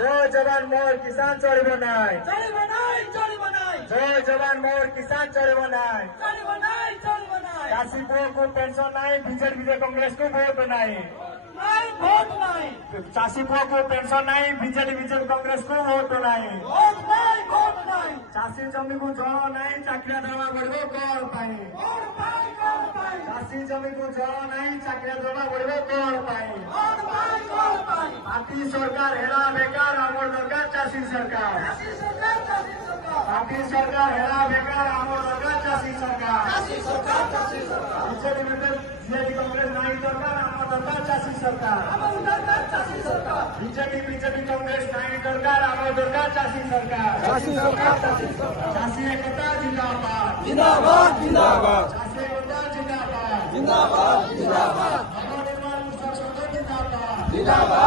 जय जवान मोर किसान चढ़ब नाई, जय जवान मोर किसान चढ़ब नाई। चाषी पुओ को पेंशन नाई, बीजेपी कांग्रेस को वोट नाई। चाषी पुओ को पेंशन नाई, बीजेपी कांग्रेस को वोट नाई। चाषी जमी को जल नाई, चाकरिया दरमा बढ़ब कौन पाई। चाषी जमी को जल नाई, चाकरिया दरमा बढ़ब कौन पाई। पार्टी सरकार हेला बेकार, आमर दरकार चाषी सरकार। पार्टी सरकार हेला बेकार, आमर दरकार चाषी सरकार। बीजेपी कांग्रेस नाई दरकार, आमर दरकार चाषी सरकार। बीजेपी कांग्रेस नाई दरकार, आमर दरकार चाषी सरकार। चाषी एकता जिंदाबाद, जिंदाबाद जिंदाबाद चाषी एकता जिंदाबाद, जिंदाबाद जिंदाबाद नवनिर्माण संसद जिंदाबाद। जिंदाबाद।